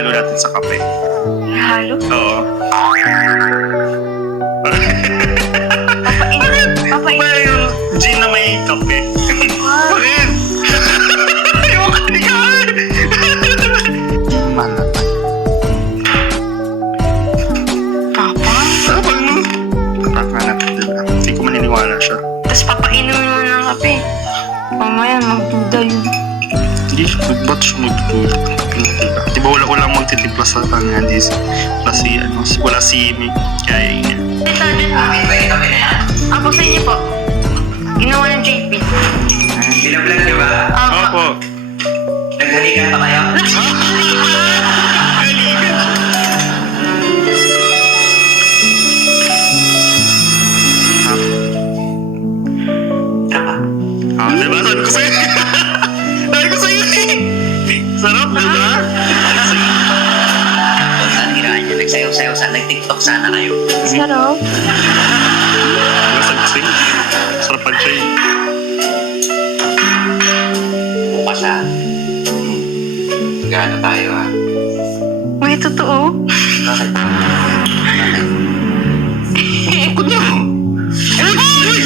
ihalo natin sa kape. Halo? Oo. Papainit. Ba yung gin na may kape? Bakit? Yung kanikaan! Malat. Papa? Tapang mo. Tatanap nila. Hindi ko maniniwala siya. Tapos papainom mo ng kape. Mamaya magduda yun. Hindi, ba't siya magdudulog? Di ba walang magtitimpla sa kanya? Wala si Amy. Kaya yun yan. Ito din. Akin ba yung kami na yan? Ako sa inyo po. Ginawa ng JP. Binablog niyo ba? Opo. Naghalikan pa kayo? Tama. Diba? Sabi ko sa'yo. Sabi ko sa'yo eh. Sarap, diba? Saan ginawa niyo? Nagsayaw-sayaw sana, nag-tiktok sana kayo. Sarap. Diba sabi ko sa'yo? Sarap pag siya eh. Bukas ha. Gano tayo ha? May totoo. Bakit? Bukod niyo. Uy! Uy!